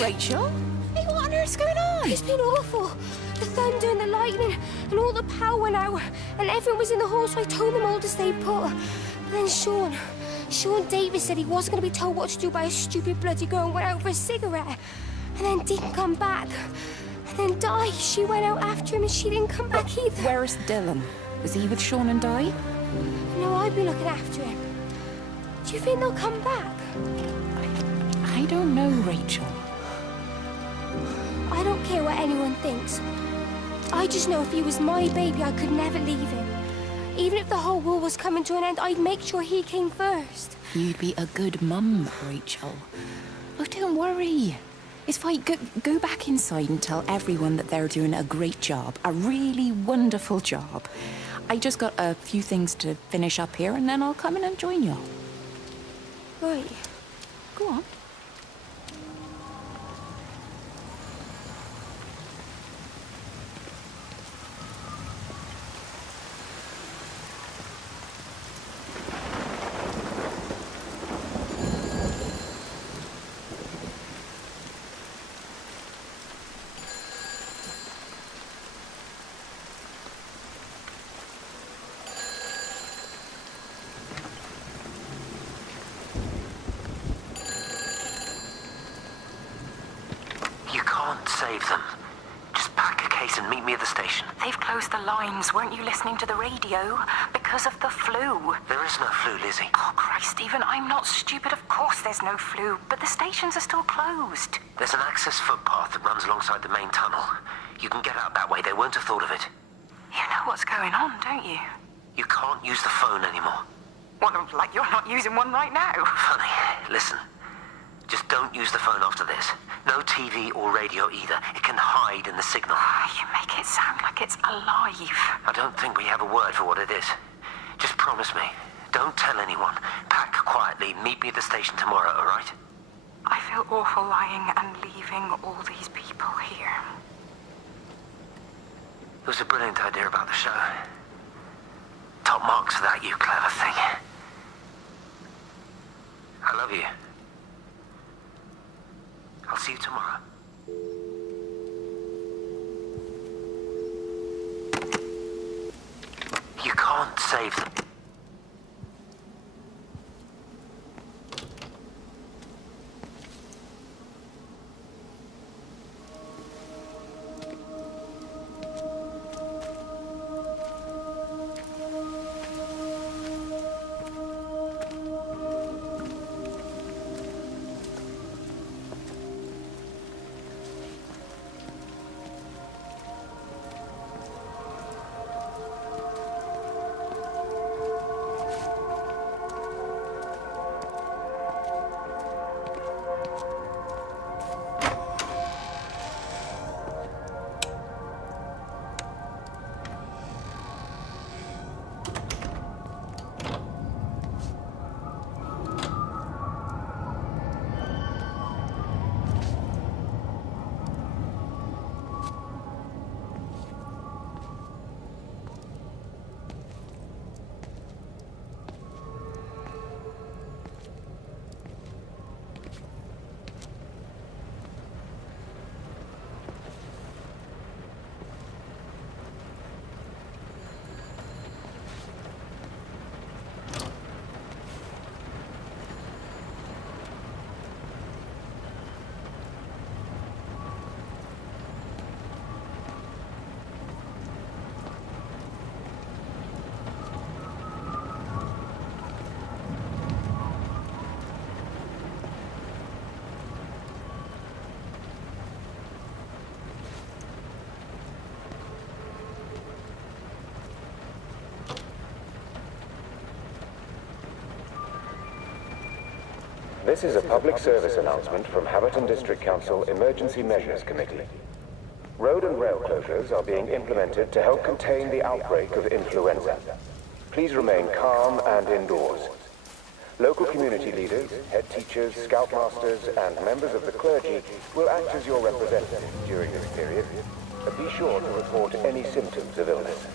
Rachel? Hey, what on earth's going on? It's been awful. The thunder and the lightning and all the power went out and everyone was in the hall, so I told them all to stay put. But then Sean Davis said he wasn't going to be told what to do by a stupid bloody girl and went out for a cigarette. And then didn't come back. And then Di, she went out after him and she didn't come back either. Where's Dylan? Was he with Sean and Di? No, I've been looking after him. Do you think they'll come back? I don't know, Rachel. I don't care what anyone thinks. I just know if he was my baby, I could never leave him. Even if the whole world was coming to an end, I'd make sure he came first. You'd be a good mum, Rachel. Oh, don't worry. It's fine. Go back inside and tell everyone that they're doing a great job. A really wonderful job. I just got a few things to finish up here, and then I'll come in and join you. Right. Go on. Save them. Just pack a case and meet me at the station. They've closed the lines. Weren't you listening to the radio? Because of the flu. There is no flu, Lizzie. Oh, Christ, Stephen, I'm not stupid. Of course there's no flu, but the stations are still closed. There's an access footpath that runs alongside the main tunnel. You can get out that way. They won't have thought of it. You know what's going on, don't you? You can't use the phone anymore. Well, like you're not using one right now. Funny. Listen. Just don't use the phone after this. No TV or radio either. It can hide in the signal. You make it sound like it's alive. I don't think we have a word for what it is. Just promise me. Don't tell anyone. Pack quietly. Meet me at the station tomorrow, all right? I feel awful lying and leaving all these people here. It was a brilliant idea about the show. Top marks for that, you clever thing. I love you. I'll see you tomorrow. You can't save them. This is a public service announcement from Haverton District Council Emergency Measures Committee. Road and rail closures are being implemented to help contain the outbreak of influenza. Please remain calm and indoors. Local community leaders, head teachers, scoutmasters, and members of the clergy will act as your representatives during this period. Be sure to report any symptoms of illness.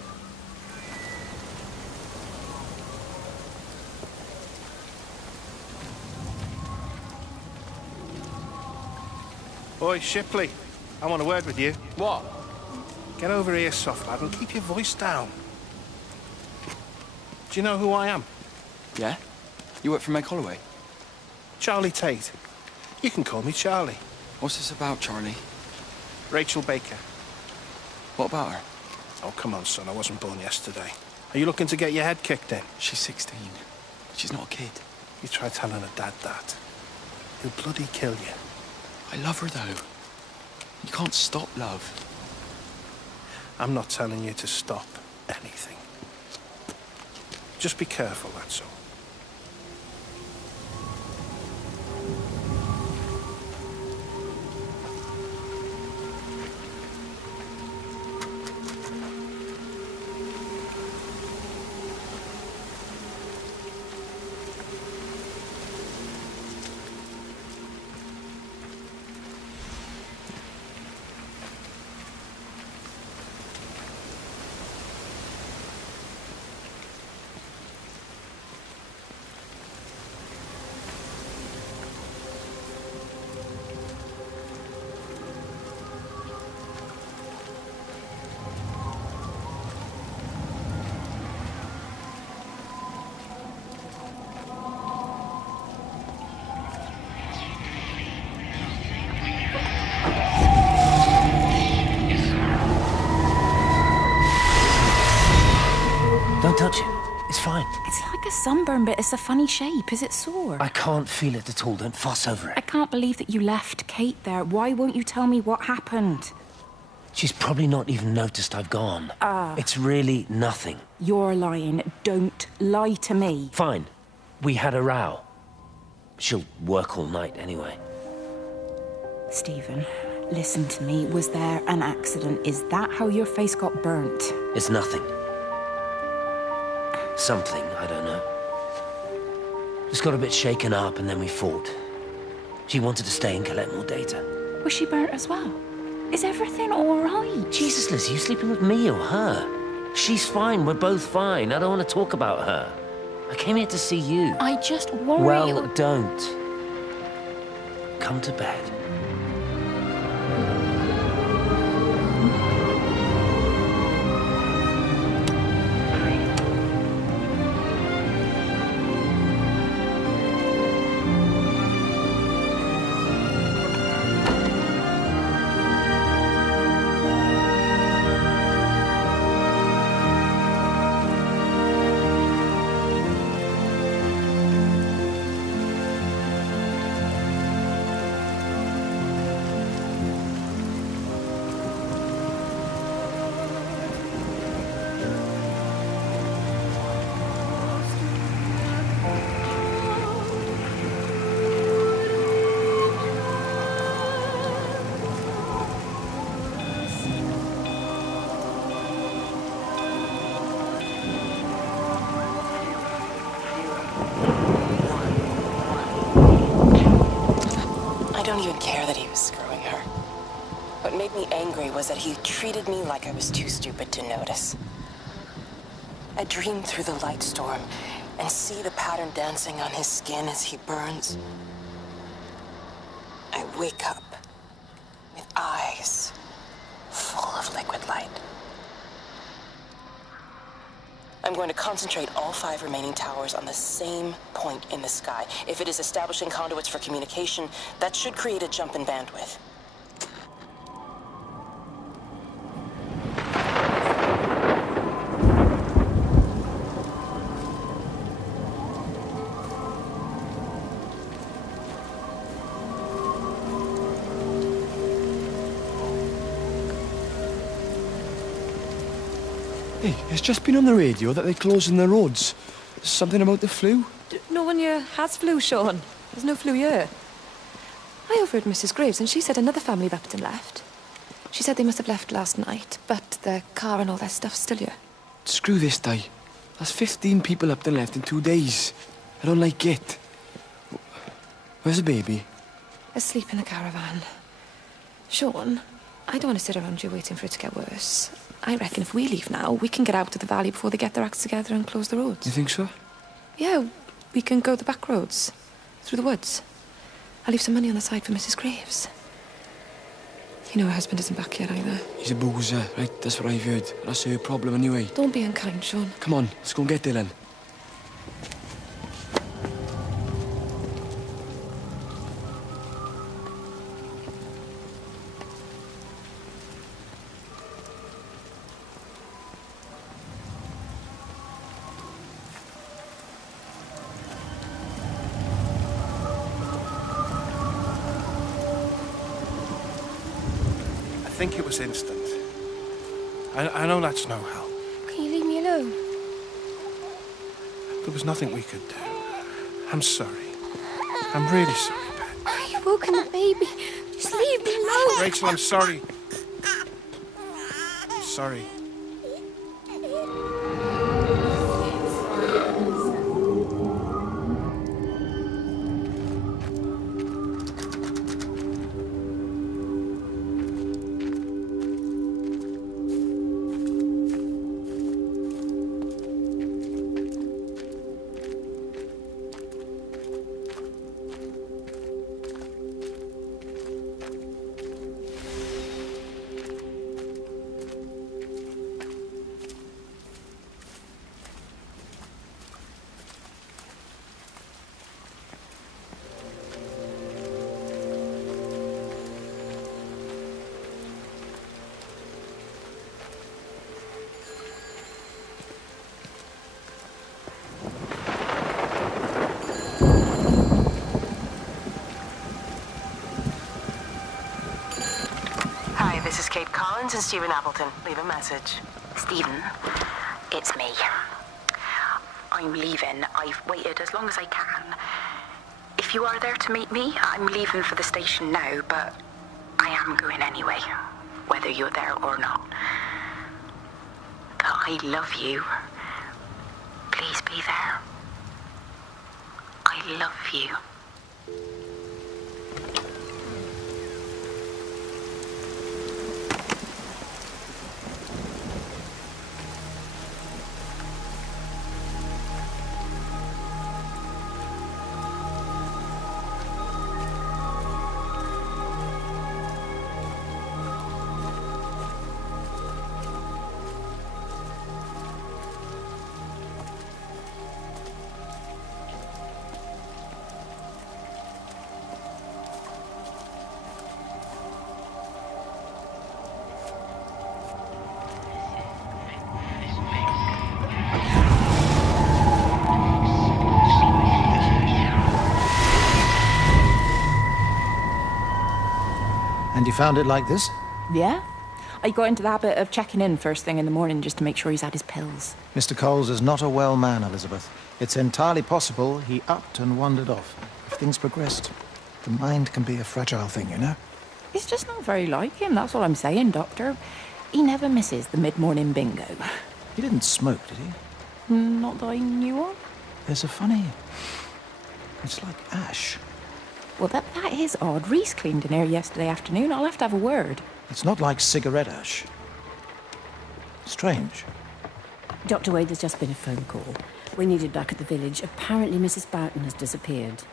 Oi, Shipley. I want a word with you. What? Get over here, soft lad, and keep your voice down. Do you know who I am? Yeah? You work for Meg Holloway? Charlie Tate. You can call me Charlie. What's this about, Charlie? Rachel Baker. What about her? Oh, come on, son. I wasn't born yesterday. Are you looking to get your head kicked in? She's 16. She's not a kid. You try telling her dad that. He'll bloody kill you. I love her, though. You can't stop love. I'm not telling you to stop anything. Just be careful, that's all. Don't touch it. It's fine. It's like a sunburn, but it's a funny shape. Is it sore? I can't feel it at all. Don't fuss over I it. can't believe that you left Kate there. Why won't you tell me what happened? She's probably not even noticed I've gone. It's really nothing. You're lying. Don't lie to me. Fine. We had a row. She'll work all night anyway. Stephen, listen to me. Was there an accident? Is that how your face got burnt? It's nothing. Something, I don't know. Just got a bit shaken up and then we fought. She wanted to stay and collect more data. Was she burnt as well? Is everything all right? Jesus, Liz, are you sleeping with me or her? She's fine, we're both fine. I don't want to talk about her. I came here to see you. I just worry... Well, don't. Come to bed. I don't even care that he was screwing her. What made me angry was that he treated me like I was too stupid to notice. I dream through the light storm and see the pattern dancing on his skin as he burns. I wake up with eyes full of liquid light. I'm going to concentrate all 5 remaining towers on the same point in the sky. If it is establishing conduits for communication, that should create a jump in bandwidth. Hey, it's just been on the radio that they're closing the roads. Something about the flu? No one here has flu, Sean. There's no flu here. I overheard Mrs. Graves, and she said another family left and left. She said they must have left last night, but their car and all their stuff's still here. Screw this, Di. That's 15 people up and left in 2 days. I don't like it. Where's the baby? Asleep in the caravan. Sean, I don't want to sit around here waiting for it to get worse. I reckon if we leave now, we can get out of the valley before they get their acts together and close the roads. You think so? Yeah, we can go the back roads, through the woods. I'll leave some money on the side for Mrs. Graves. You know her husband isn't back yet either. He's a boozer, right? That's what I've heard. That's her problem anyway. Don't be unkind, Sean. Come on, let's go and get Dylan. I think it was instant. I know that's no help. Can you leave me alone? There was nothing we could do. I'm sorry. I'm really sorry, Pet. You've woken the baby. Just leave me alone. Rachel, I'm sorry. I'm sorry. Hi, this is Kate Collins and Stephen Appleton. Leave a message. Stephen, it's me. I'm leaving. I've waited as long as I can. If you are there to meet me, I'm leaving for the station now, but I am going anyway, whether you're there or not. But I love you. Please be there. I love you. And you found it like this? Yeah. I got into the habit of checking in first thing in the morning just to make sure he's had his pills. Mr. Coles is not a well man, Elizabeth. It's entirely possible he upped and wandered off. If things progressed, the mind can be a fragile thing, you know? It's just not very like him, that's all I'm saying, Doctor. He never misses the mid-morning bingo. He didn't smoke, did he? Not that I knew of. There's a funny... It's like ash. Well, that is odd. Reese cleaned in here yesterday afternoon. I'll have to have a word. It's not like cigarette ash. Strange. Dr. Wade, there's just been a phone call. We're needed back at the village. Apparently Mrs. Boughton has disappeared.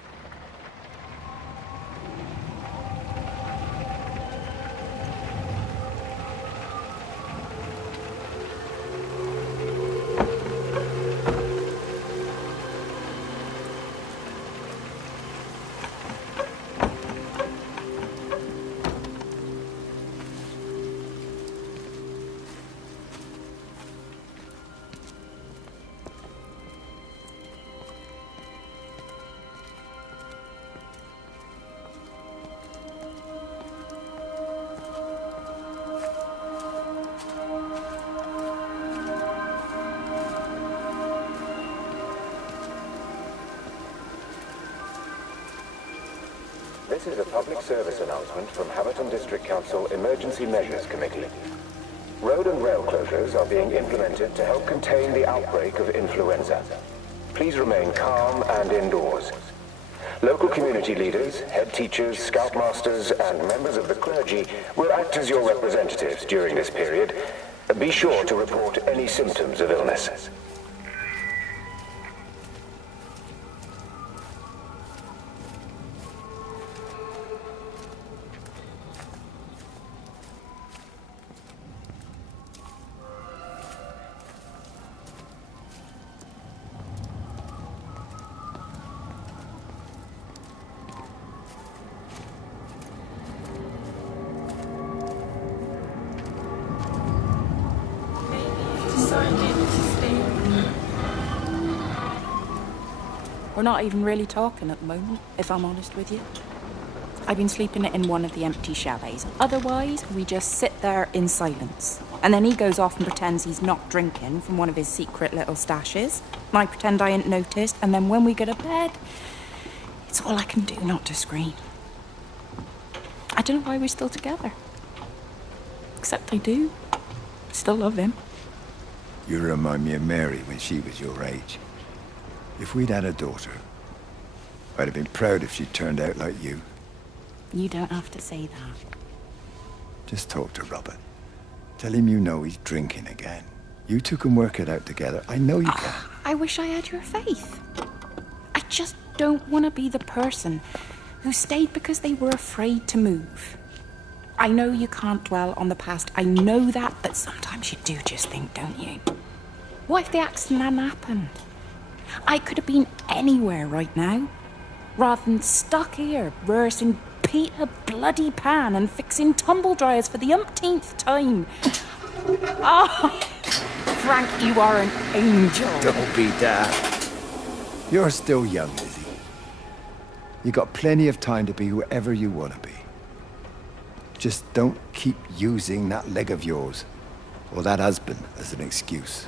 This is a public service announcement from Haverton District Council Emergency Measures Committee. Road and rail closures are being implemented to help contain the outbreak of influenza. Please remain calm and indoors. Local community leaders, head teachers, scoutmasters, and members of the clergy will act as your representatives during this period. Be sure to report any symptoms of illness. We're not even really talking at the moment, if I'm honest with you. I've been sleeping in one of the empty chalets. Otherwise, we just sit there in silence. And then he goes off and pretends he's not drinking from one of his secret little stashes. And I pretend I ain't noticed. And then when we go to bed, it's all I can do not to scream. I don't know why we're still together. Except I do. I still love him. You remind me of Mary when she was your age. If we'd had a daughter, I'd have been proud if she turned out like you. You don't have to say that. Just talk to Robert. Tell him you know he's drinking again. You two can work it out together. I know you can. I wish I had your faith. I just don't want to be the person who stayed because they were afraid to move. I know you can't dwell on the past. I know that, but sometimes you do just think, don't you? What if the accident hadn't happened? I could have been anywhere right now, rather than stuck here rehearsing Peter bloody Pan and fixing tumble dryers for the umpteenth time. Oh, Frank, you are an angel. Don't be daft. You're still young, Lizzie. You got plenty of time to be whoever you want to be. Just don't keep using that leg of yours, or that husband, as an excuse.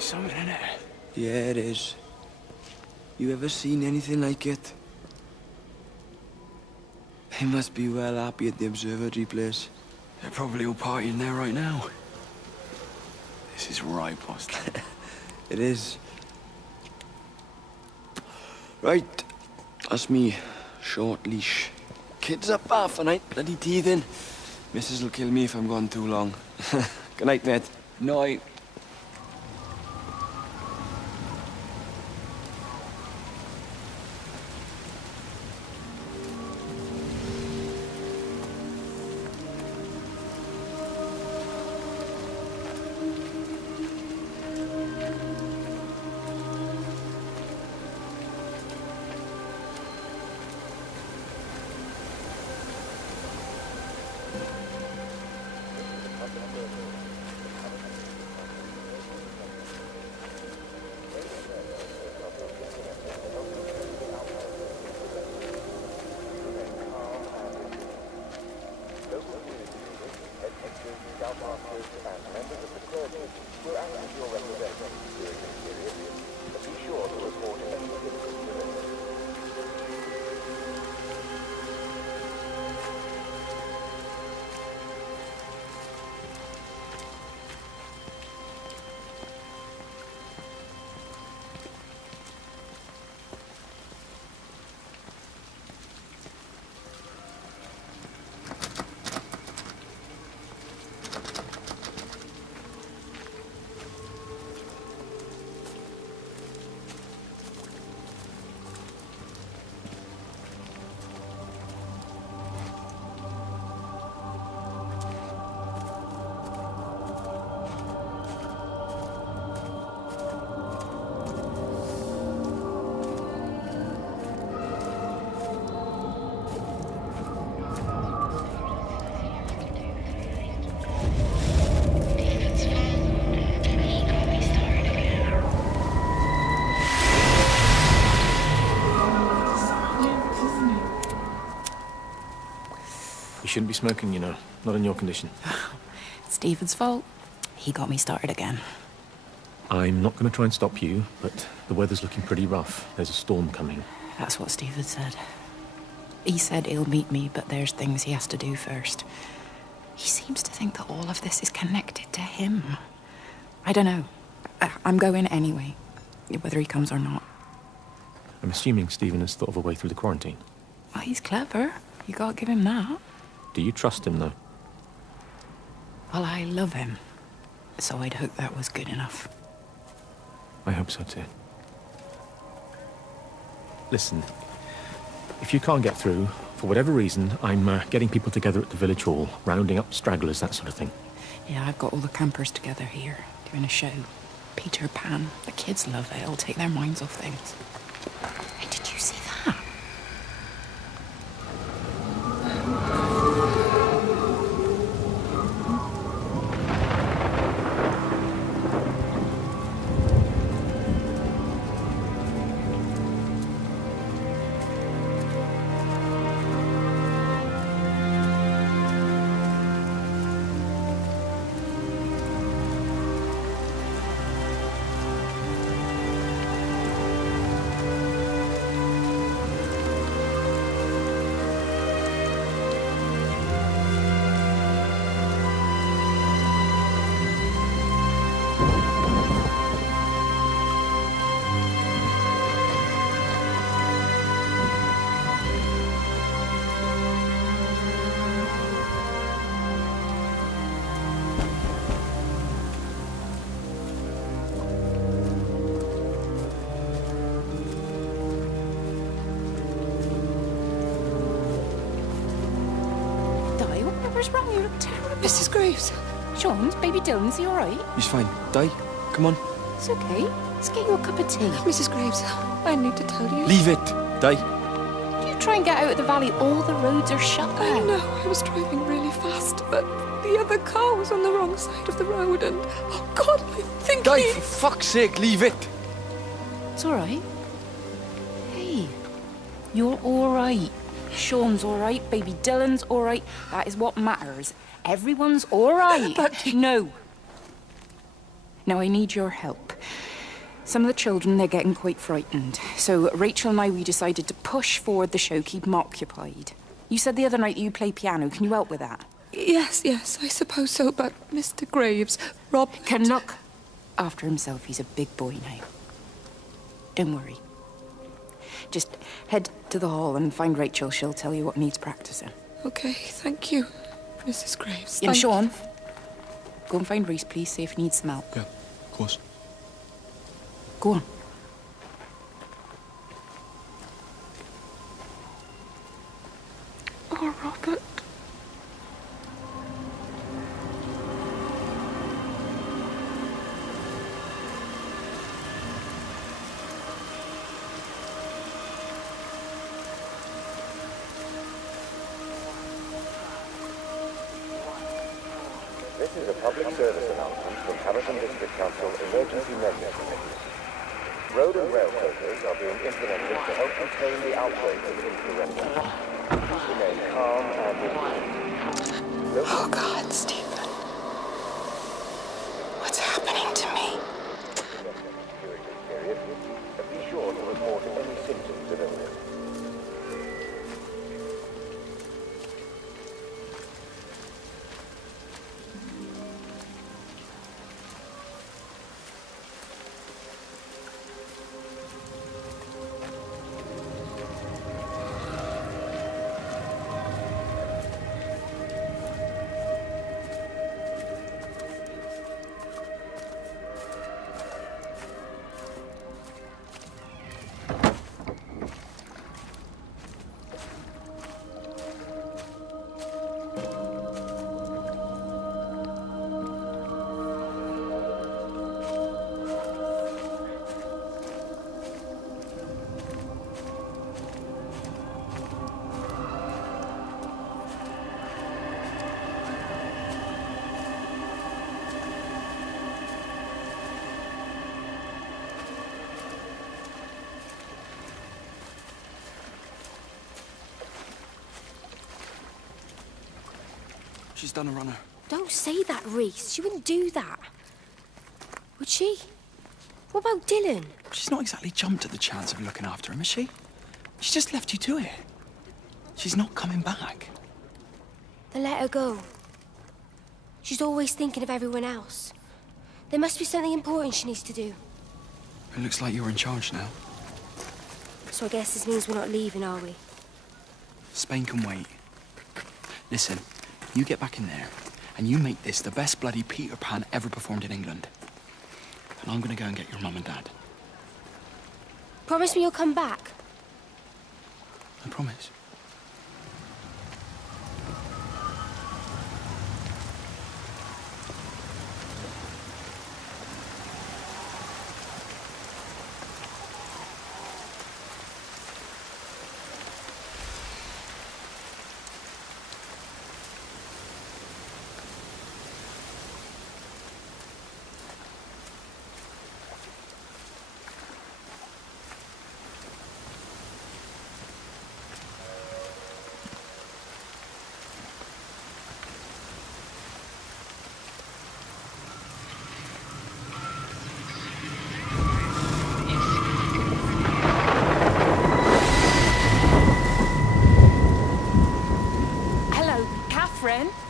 Something in it. Yeah, it is. You ever seen anything like it? They must be well happy at the observatory place. They're probably all partying there right now. This is right, Boston. It is. Right. That's me. Short leash. Kids up half a night, bloody teething. Missus will kill me if I'm gone too long. Good night, mate. Night. You shouldn't be smoking, you know. Not in your condition. It's Stephen's fault. He got me started again. I'm not going to try and stop you, but the weather's looking pretty rough. There's a storm coming. That's what Stephen said. He said he'll meet me, but there's things he has to do first. He seems to think that all of this is connected to him. I don't know. I'm going anyway, whether he comes or not. I'm assuming Stephen has thought of a way through the quarantine. Well, he's clever. You gotta give him that. Do you trust him, though? Well, I love him. So I'd hope that was good enough. I hope so, too. Listen, if you can't get through, for whatever reason, I'm getting people together at the village hall, rounding up stragglers, that sort of thing. Yeah, I've got all the campers together here, doing a show. Peter Pan. The kids love it. It'll take their minds off things. Hey, did you see that? What's wrong? You look terrible. Mrs. Graves. Sean, baby Dylan, is he all right? He's fine. Di, come on. It's okay. Let's get you a cup of tea. Mrs. Graves, I need to tell you. Leave it, Di. You try and get out of the valley. All the roads are shut I now. know. I was driving really fast, but the other car was on the wrong side of the road, and oh God, I think Di, for fuck's sake, leave it. It's all right. Hey, you're all right. Sean's all right. Baby Dylan's all right. That is what matters. Everyone's all right. But no. Now I need your help. Some of the children, they're getting quite frightened. So Rachel and I, we decided to push forward the show, keep them occupied. You said the other night that you play piano. Can you help with that? Yes, I suppose so, but Mr. Graves, Rob can look after himself. He's a big boy now. Don't worry. Just head to the hall and find Rachel. She'll tell you what needs practicing. Okay, thank you, Mrs. Graves. And Sean, go and find Reese, please, see if he needs some help. Yeah, of course. Go on. Oh, Robert. This is a public service announcement from Hamilton District Council Emergency Measures Committee. Road and rail closures are being implemented to help contain the outbreak of influenza. Please remain calm and vigilant. Oh God, Stephen. What's happening to me? During this period, be sure to report any symptoms of illness. She's done a runner. Don't say that, Reese. She wouldn't do that. Would she? What about Dylan? She's not exactly jumped at the chance of looking after him, is she? She just left you to it. She's not coming back. Then let her go. She's always thinking of everyone else. There must be something important she needs to do. It looks like you're in charge now. So I guess this means we're not leaving, are we? Spain can wait. Listen, you get back in there, and you make this the best bloody Peter Pan ever performed in England. And I'm gonna go and get your mum and dad. Promise me you'll come back. I promise.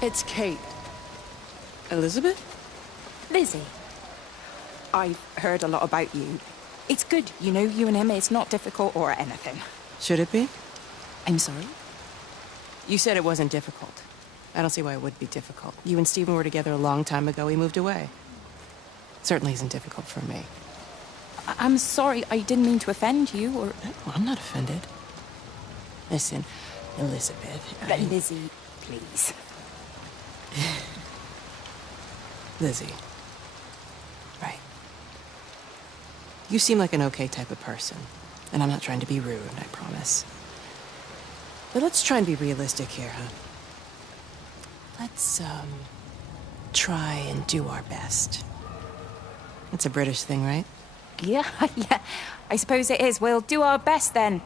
It's Kate. Elizabeth? Lizzie. I've heard a lot about you. It's good, you know, you and him, it's not difficult or anything. Should it be? I'm sorry? You said it wasn't difficult. I don't see why it would be difficult. You and Stephen were together a long time ago. He moved away. Certainly isn't difficult for me. I'm sorry, I didn't mean to offend you, or... No, I'm not offended. Listen, Elizabeth... Lizzie, please. Lizzie. Right. You seem like an okay type of person. And I'm not trying to be rude, I promise. But let's try and be realistic here, huh? Let's, try and do our best. It's a British thing, right? Yeah, yeah. I suppose it is. We'll do our best then.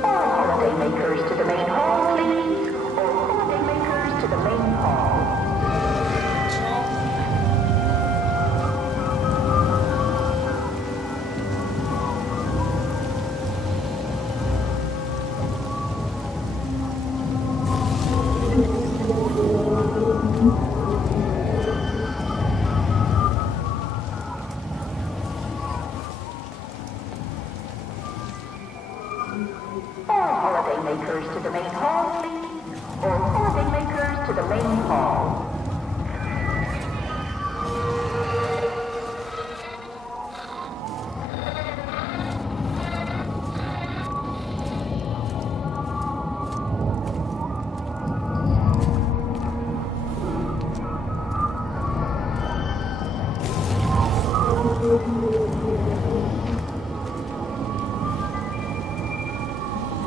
Holidaymakers to the main hall, please. All holidaymakers to the main hall. Holidaymakers to the main hall, please. All holidaymakers to the main hall.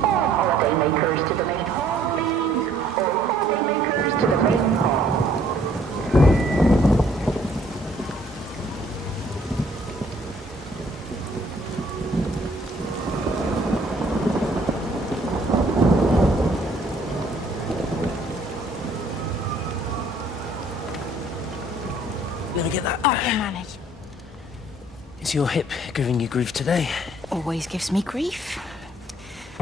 Holidaymakers to the main hall, please. All holidaymakers to the main hall. Let me get that. I can manage. Is your hip giving you grief today? Always gives me grief.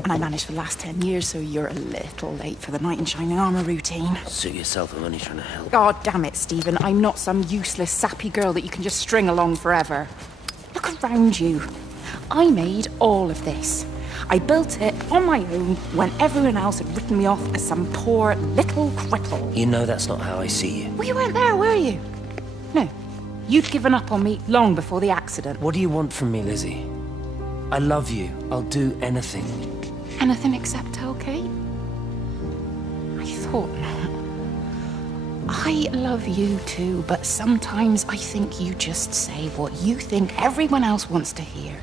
And I managed for the last 10 years, so you're a little late for the knight in shining armor routine. Suit yourself, I'm only trying to help. God damn it, Stephen. I'm not some useless, sappy girl that you can just string along forever. Look around you. I made all of this. I built it on my own when everyone else had written me off as some poor little cripple. You know that's not how I see you. Well, you weren't there, were you? No. You'd given up on me long before the accident. What do you want from me, Lizzie? I love you. I'll do anything. Anything except tell Kate? I thought not. I love you too, but sometimes I think you just say what you think everyone else wants to hear.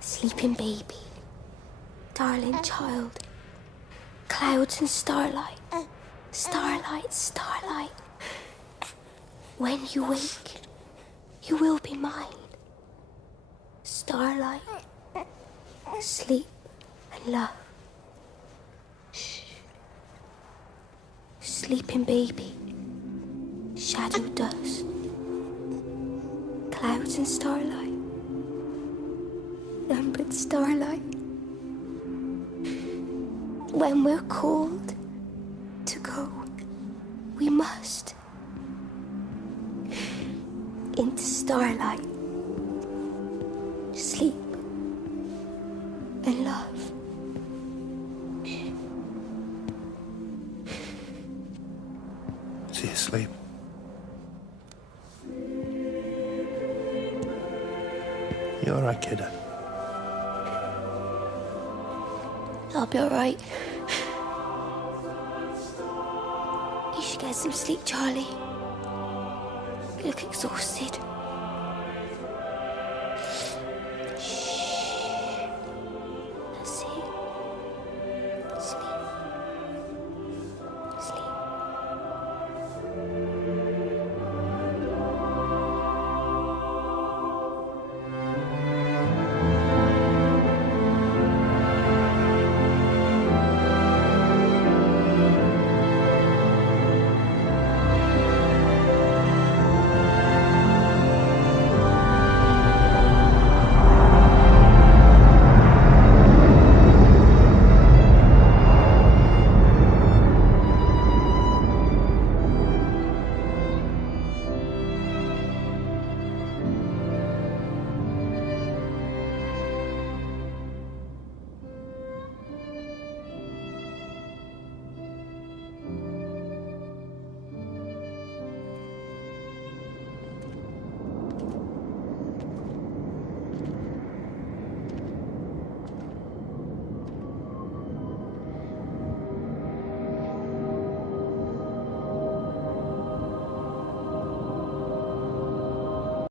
Sleeping baby, darling child, clouds and starlight, starlight, starlight. When you wake, you will be mine. Starlight, sleep and love. Shh. Sleeping baby, shadow dust, clouds and starlight. Numbered starlight. When we're called to go, we must into starlight, sleep and love. Is he asleep? You all right, kiddo? I'll be all right. You should get some sleep, Charlie. You look exhausted.